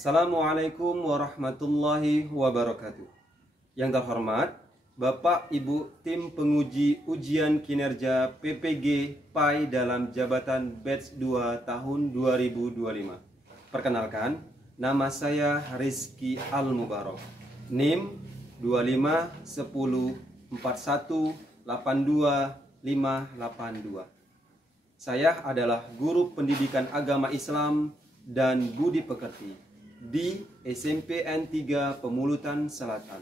Assalamualaikum warahmatullahi wabarakatuh. Yang terhormat Bapak Ibu Tim Penguji Ujian Kinerja PPG PAI dalam jabatan Batch 2 tahun 2025. Perkenalkan, nama saya Rizky Al-Mubarok, NIM 251041828582. Saya adalah guru pendidikan agama Islam dan budi pekerti di SMP N3 Pemulutan Selatan.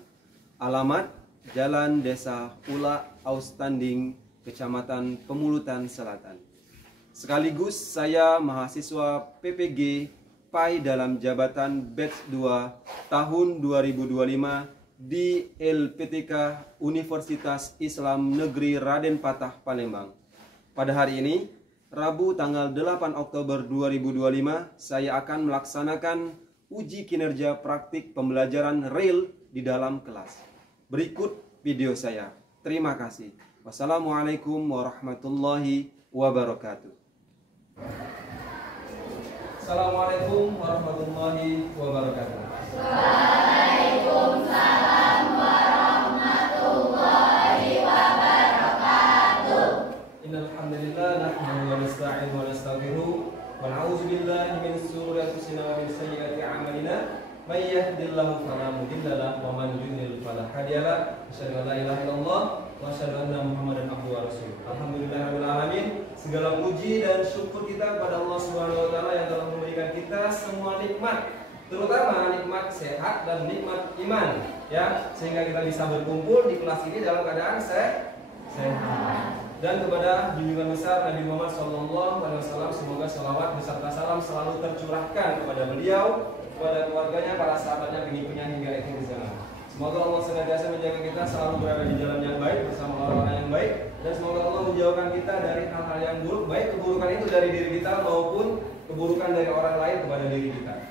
Alamat Jalan Desa Ula Austanding, Kecamatan Pemulutan Selatan. Sekaligus saya mahasiswa PPG PAI dalam jabatan Batch 2 tahun 2025 di LPTK Universitas Islam Negeri Raden Patah, Palembang. Pada hari ini, Rabu tanggal 8 Oktober 2025, saya akan melaksanakan uji kinerja praktik pembelajaran real di dalam kelas. Berikut video saya. Terima kasih. Wassalamualaikum warahmatullahi wabarakatuh. Assalamualaikum warahmatullahi wabarakatuh. Waalaikumsalam warahmatullahi wabarakatuh. Innal hamdalillah nahmaduhu wa nasta'inu wa nastaghfiruh wa na'udzu billahi min shururi anfusina wa min sayyiati a'malina. May yahdihillahu fala mudilla lahu wa man yudlil fala hadiya lahu. Asyhadu an la ilaha illallah wa asyhadu anna Muhammadan abduhu wa rasuluh. Alhamdulillahirabbil alamin. Segala puji dan syukur kita kepada Allah Subhanahu wa taala yang telah memberikan kita semua nikmat, terutama nikmat sehat dan nikmat iman, ya, sehingga kita bisa berkumpul di kelas ini dalam keadaan sehat. Dan kepada junjungan besar Nabi Muhammad SAW, semoga salawat beserta salam selalu tercurahkan kepada beliau, kepada keluarganya, para sahabatnya, pengikutnya hingga akhir zaman. Semoga Allah senantiasa menjaga kita selalu berada di jalan yang baik bersama orang-orang yang baik, dan semoga Allah menjauhkan kita dari hal-hal yang buruk, baik keburukan itu dari diri kita maupun keburukan dari orang lain kepada diri kita.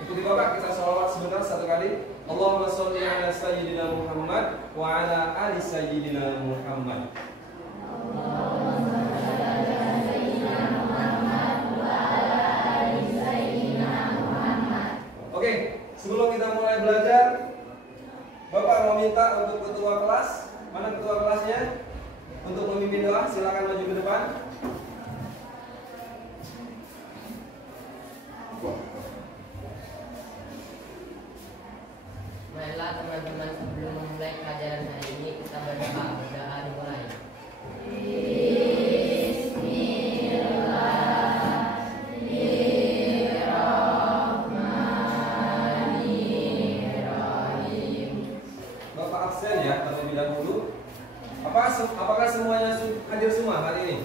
Ikuti Bapak, kita sholawat sebentar satu kali. Allahumma sholli ala sayyidina Muhammad wa ala ali sayyidina Muhammad. Oke, sebelum kita mulai belajar, Bapak mau minta untuk ketua kelas. Mana ketua kelasnya? Untuk memimpin doa, silakan maju ke depan. Baiklah teman-teman, sebelum memulai pelajaran hari ini kita berdoa. Berdoa dimulai. Bismillahirrahmanirrahim. Bapak absen ya terlebih dahulu. Apakah semuanya hadir semua hari ini?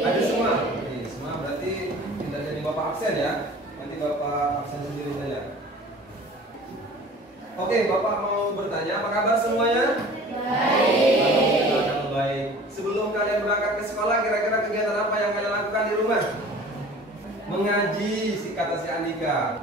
Hadir semua. Oke, semua berarti tidak jadi Bapak absen ya. Nanti Bapak absen sendiri saja. Oke, Bapak mau bertanya, apa kabar semuanya? Baik. Alhamdulillah baik. Sebelum kalian berangkat ke sekolah, kira-kira kegiatan apa yang kalian lakukan di rumah? Mengaji, kata si Andika.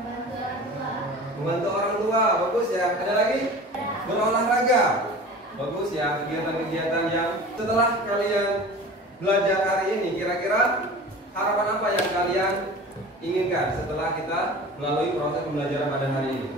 Membantu orang tua, bagus ya. Ada lagi? Berolahraga, bagus ya. Kegiatan-kegiatan yang setelah kalian belajar hari ini, kira-kira harapan apa yang kalian inginkan setelah kita melalui proses pembelajaran pada hari ini?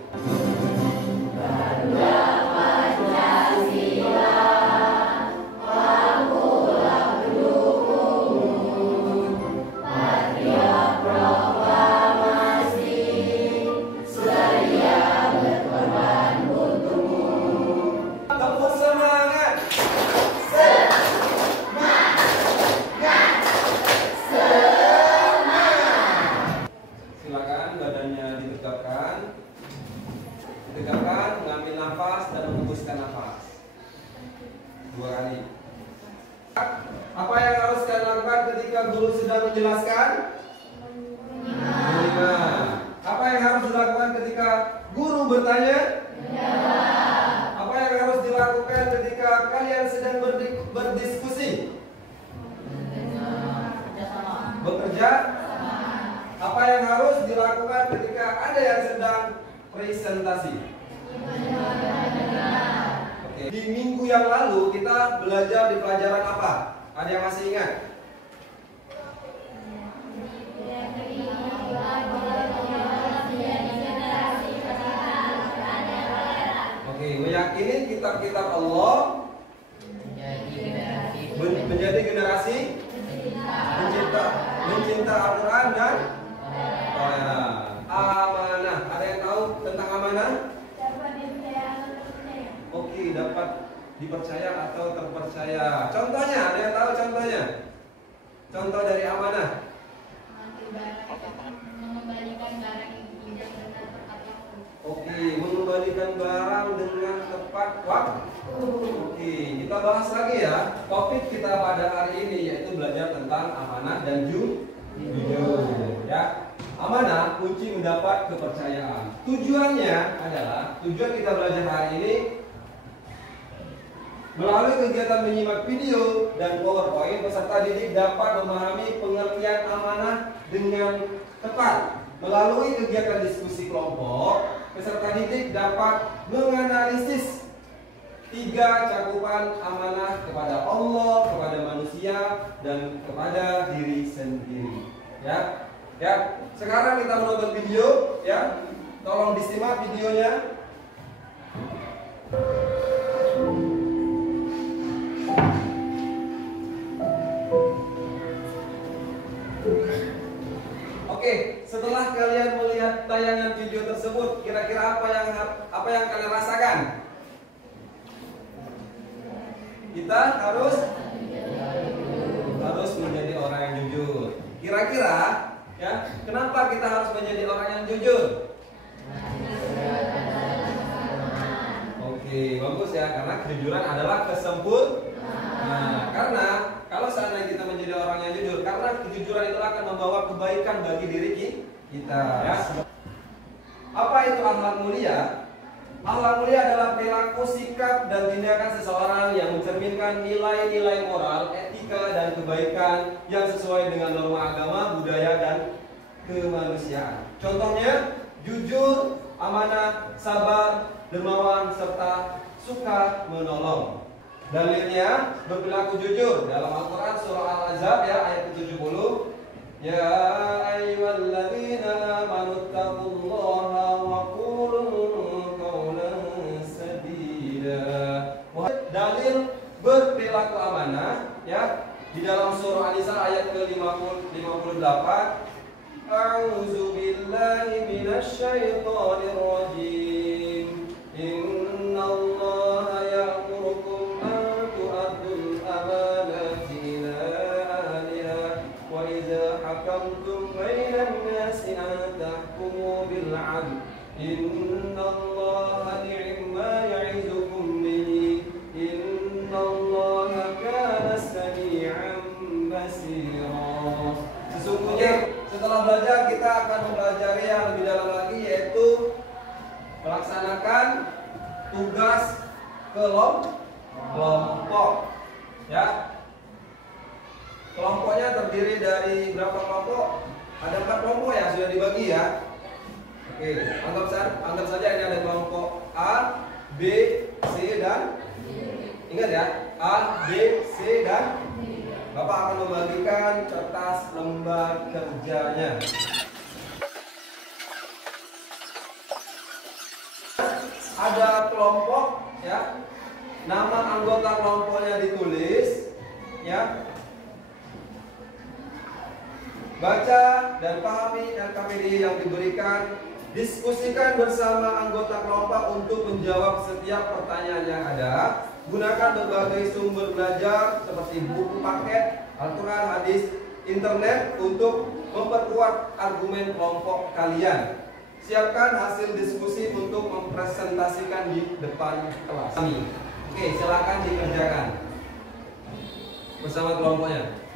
Silakan badannya ditegakkan. Ditegakkan, mengambil nafas dan menghembuskan nafas 2 kali. Apa yang harus kalian lakukan ketika guru sedang menjelaskan? Mendengar. Apa yang harus dilakukan ketika guru bertanya? Apa yang harus dilakukan ketika kalian sedang berdiskusi? Bekerja. Apa yang harus dilakukan ketika ada yang sedang presentasi? Oke. Di minggu yang lalu kita belajar di pelajaran apa? Ada yang masih ingat? meyakini kitab-kitab Allah, menjadi generasi mencinta Al-Quran dan amanah. Ada yang tahu tentang amanah? Dapat dipercaya atau terpercaya. Oke, dapat dipercaya atau terpercaya. Contohnya, ada yang tahu contohnya? Contoh dari amanah. Mengembalikan barang yang tidak benar tepat waktu. Oke, mengembalikan barang dengan tepat waktu. Oke, kita bahas lagi ya. Topik kita pada hari ini yaitu belajar tentang amanah dan jujur. Ya, amanah kunci mendapat kepercayaan. Tujuannya adalah tujuan kita belajar hari ini melalui kegiatan menyimak video dan PowerPoint, peserta didik dapat memahami pengertian amanah dengan tepat. Melalui kegiatan diskusi kelompok, peserta didik dapat menganalisis 3 cakupan amanah kepada Allah, kepada manusia, dan kepada diri sendiri. Ya, ya. Sekarang kita menonton video, ya. Tolong disimak videonya. Oke, setelah kalian melihat tayangan video tersebut, kira-kira apa yang kalian rasakan? Kita harus menjadi orang yang jujur. Kira-kira, ya, kenapa kita harus menjadi orang yang jujur? Oke, bagus ya, karena kejujuran adalah kesempurnaan. Karena kalau seandainya kita menjadi orang yang jujur, karena kejujuran itu akan membawa kebaikan bagi diri kita. Ya. Apa itu akhlak mulia? Akhlak mulia adalah perilaku, sikap, dan tindakan seseorang yang mencerminkan nilai-nilai moral, etika, dan kebaikan yang sesuai dengan norma agama, budaya, dan kemanusiaan. Contohnya, jujur, amanah, sabar, dermawan, serta suka menolong. Dalilnya berperilaku jujur dalam Al-Quran surah Al-Ahzab ya ayat ke-70. Ya ayyuhalladzina amanu taqullaha wa qulu qawlan sadida. Dalil berperilaku amanah ya di dalam surah An-Nisa ayat ke-58. A'udzu billahi minasy syaithanir rajim. Innallaha ya'murukum حكمتم بين الناس أن تحكموا بالعدل إن الله نعم ما يعظكم به إن الله كان سميعا بصيرا. Sesungguhnya setelah belajar kita akan mempelajari yang lebih dalam lagi, yaitu melaksanakan tugas kelompok ya. Kelompoknya terdiri dari berapa kelompok? Ada 4 kelompok ya, sudah dibagi ya. Oke, anggap saja ini ada kelompok A, B, C, dan ingat ya, A, B, C, dan Bapak akan membagikan kertas lembar kerjanya. Ada kelompok ya, nama anggota kelompoknya ditulis ya. Baca dan pahami NKPD yang diberikan. Diskusikan bersama anggota kelompok untuk menjawab setiap pertanyaan yang ada. Gunakan berbagai sumber belajar seperti buku paket, Al-Quran, hadis, internet untuk memperkuat argumen kelompok kalian. Siapkan hasil diskusi untuk mempresentasikan di depan kelas. Oke, silakan dikerjakan bersama kelompoknya.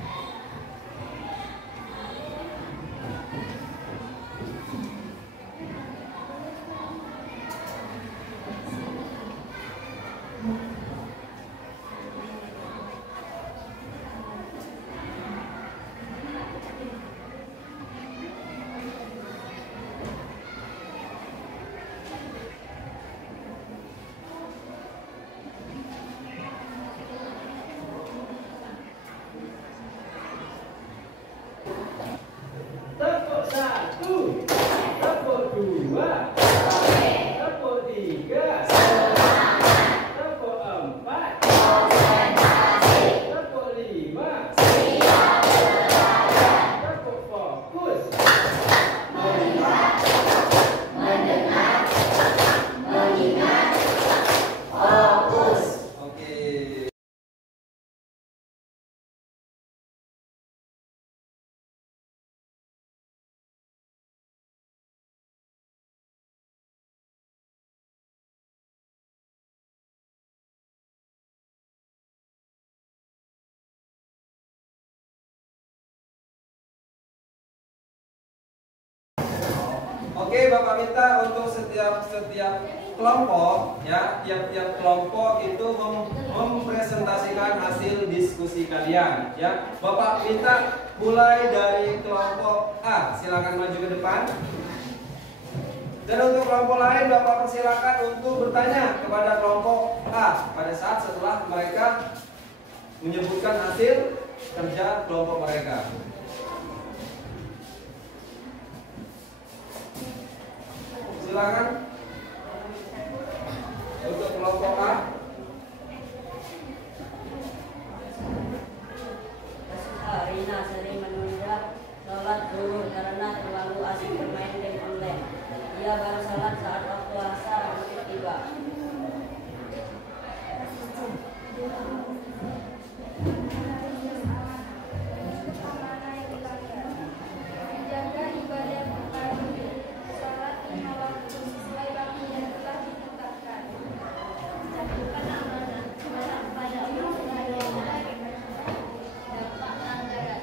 Oke, Bapak minta untuk setiap kelompok ya, tiap-tiap kelompok itu mempresentasikan hasil diskusi kalian ya. Bapak minta mulai dari kelompok A, silakan maju ke depan. Dan untuk kelompok lain Bapak persilakan untuk bertanya kepada kelompok A pada saat setelah mereka menyebutkan hasil kerja kelompok mereka. Silakan untuk kelompok A. Rina sering menunda sholat zuhur karena terlalu asik bermain game online. Ia baru sholat saat waktu asar hampir tiba. Menjaga ibadah bertahun, sholat 5 waktu sesuai waktu yang telah ditentukan. Jatuhkan amanah pada Allah Subhanahu wa Ta'ala. Dampak anggaran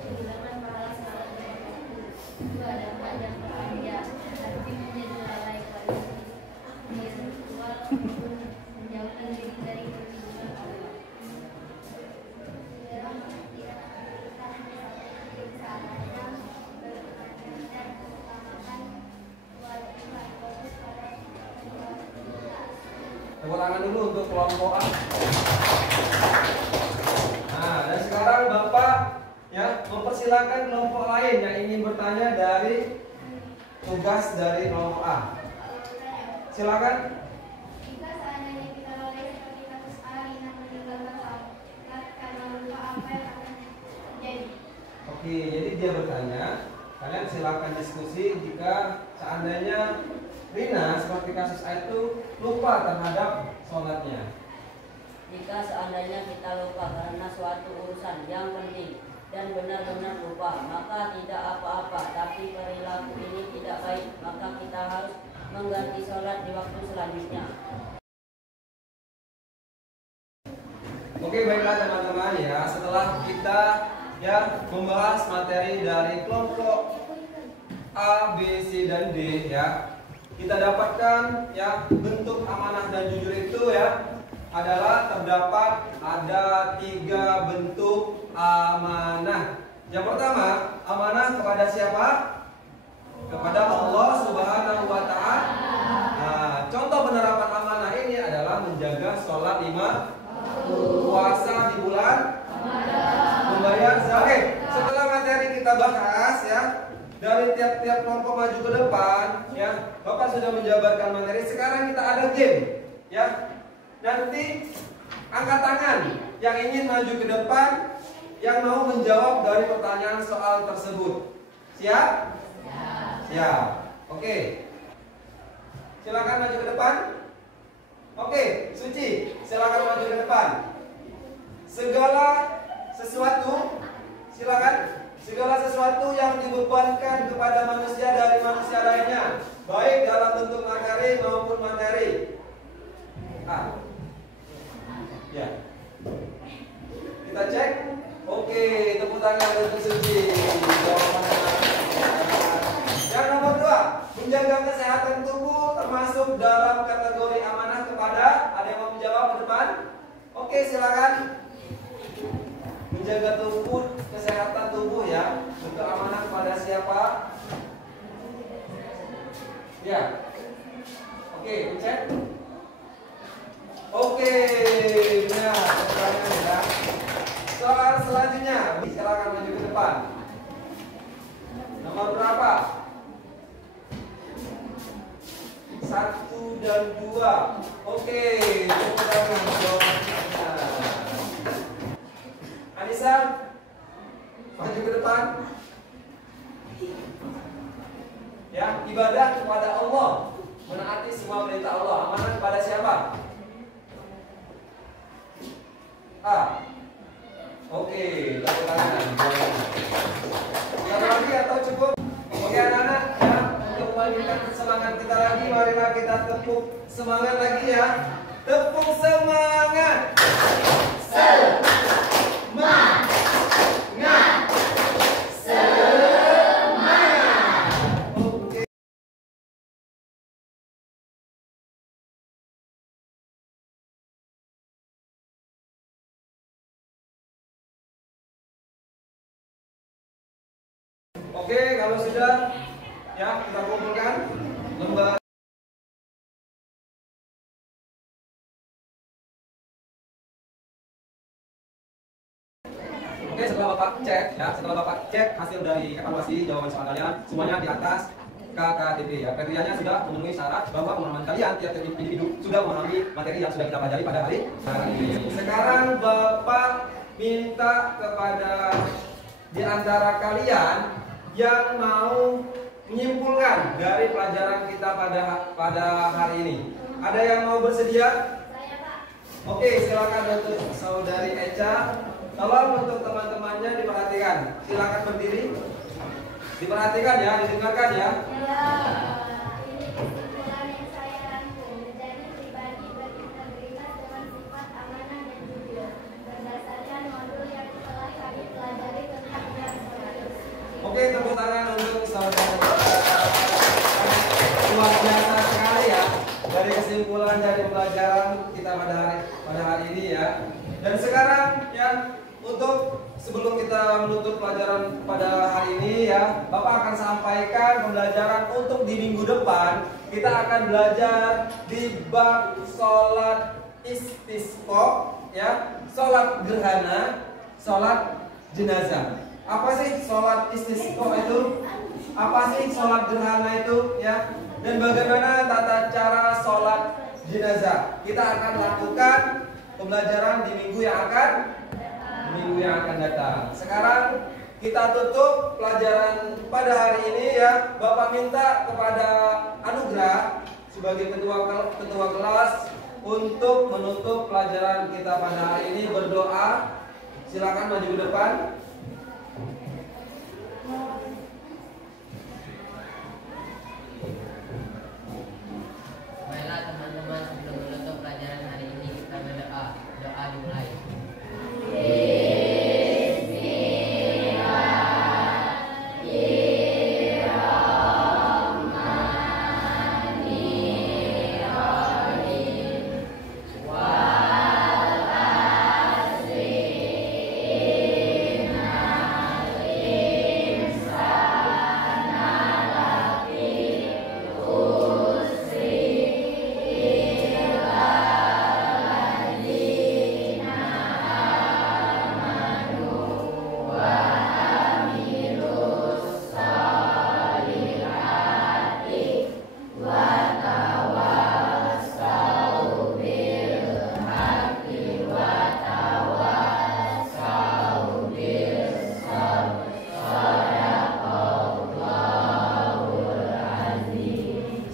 kehilangan pahala sholat dua dampak yang berpanjang hati menjadi lalai kualitas dia seksual menjauhkan diri dari perlindungan Allah. Tepuk tangan dulu untuk kelompok A. Nah, dan sekarang Bapak ya mempersilahkan kelompok lain yang ingin bertanya dari tugas dari kelompok A. Silakan. Jika seandainya kita lalai seperti kasus Alina meninggalkan sholat karena lupa, apa yang akan terjadi? Oke, jadi dia bertanya, kalian silakan diskusi jika seandainya Rina seperti kasus A itu lupa terhadap sholatnya. Jika seandainya kita lupa karena suatu urusan yang penting dan benar-benar lupa, maka tidak apa-apa, tapi perilaku ini tidak baik, maka kita harus mengganti sholat di waktu selanjutnya. Oke, baiklah teman-teman ya, setelah kita ya membahas materi dari kelompok A, B, C, dan D ya, kita dapatkan ya bentuk amanah dan jujur itu ya adalah terdapat ada 3 bentuk amanah. Yang pertama, amanah kepada siapa? Kepada Allah Subhanahu wa Ta'ala. Nah, contoh penerapan amanah ini adalah menjaga sholat 5, puasa di bulan, membayar zakat. Setelah materi kita bahas ya, dari tiap-tiap kelompok maju ke depan ya, Bapak sudah menjabarkan materi. Sekarang kita ada game ya. Nanti angkat tangan yang ingin maju ke depan, yang mau menjawab dari pertanyaan soal tersebut. Siap? Siap. Oke. Silakan maju ke depan. Oke, Suci, silakan maju ke depan. Segala sesuatu, silakan. Segala sesuatu yang dibebankan kepada manusia dari manusia lainnya, baik dalam bentuk materi maupun materi. Ah. Ya. Kita cek. Oke, tepuk tangan untuk Suci. Yang nomor 2, menjaga kesehatan tubuh termasuk dalam kategori amanah kepada, ada yang mau menjawab ke depan? Oke, silakan. Menjaga tubuh, kesehatan tubuh ya, untuk amanah kepada siapa? Ya. Oke, cek. Oke, benar. Pertanyaan ya. Soal selanjutnya, silakan maju ke depan. Nomor berapa? 1 dan 2. Oke, tepuk tangan jawabannya. Anissa, maju ke depan. Ya, ibadah kepada Allah, menaati semua perintah Allah. Amanah kepada siapa? A. Oke, tepuk tangan. Satu lagi atau cukup? Oke anak-anak ya, untuk melanjutkan semangat kita lagi, marilah kita tepuk semangat lagi ya. Tepuk semangat. Semangat. Oke, kalau sudah ya kita kumpulkan lembar. Oke, setelah Bapak cek ya, setelah Bapak cek hasil dari evaluasi jawaban soal kalian, semuanya di atas KKTP ya. Kriterianya sudah memenuhi syarat bahwa pemahaman kalian tiap individu sudah memahami materi yang sudah kita pelajari pada hari ini. Sekarang Bapak minta kepada di antara kalian yang mau menyimpulkan dari pelajaran kita pada hari ini. Ada yang mau bersedia? Saya, Pak. Oke, silakan untuk Saudari Eca. Tolong untuk teman-temannya diperhatikan. Silakan berdiri. Diperhatikan ya, didengarkan ya. Ya, ini kesimpulan yang saya rangkum. Menjadi pribadi berintegritas dengan sifat amanah dan jujur. Berdasarkan modul yang telah kami pelajari tentang transparansi. Oke, tepuk tangan untuk saudara. Luar biasa sekali ya dari kesimpulan dari pelajaran kita pada hari ini ya. Dan sekarang ya, untuk sebelum kita menutup pelajaran pada hari ini ya, Bapak akan sampaikan pembelajaran untuk di minggu depan. Kita akan belajar di bab sholat istisqa ya, sholat gerhana, sholat jenazah. Apa sih sholat istisqa itu? Apa sih sholat gerhana itu ya? Dan bagaimana tata cara sholat jenazah? Kita akan lakukan pembelajaran di minggu yang akan datang. Sekarang kita tutup pelajaran pada hari ini ya. Bapak minta kepada Anugrah sebagai ketua kelas untuk menutup pelajaran kita pada hari ini berdoa. Silakan maju ke depan. Baiklah teman-teman, sebelum menutup pelajaran hari ini kita berdoa. Doa dimulai.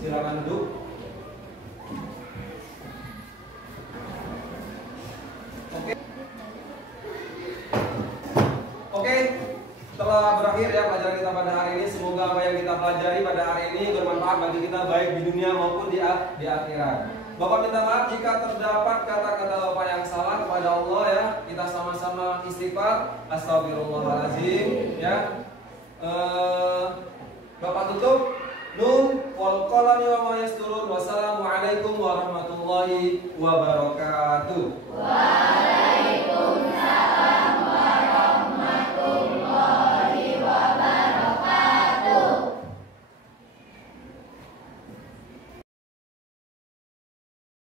Silakan duduk. Oke, setelah berakhir ya pelajaran kita pada hari ini, semoga apa yang kita pelajari pada hari ini bermanfaat bagi kita baik di dunia maupun di akhirat. Bapak minta maaf jika terdapat kata-kata Bapak yang salah kepada Allah ya. Kita sama-sama istighfar, astagfirullahaladzim ya. Bapak tutup. Nun wal qalami wa ma yasturun. Wassalamualaikum warahmatullahi wabarakatuh.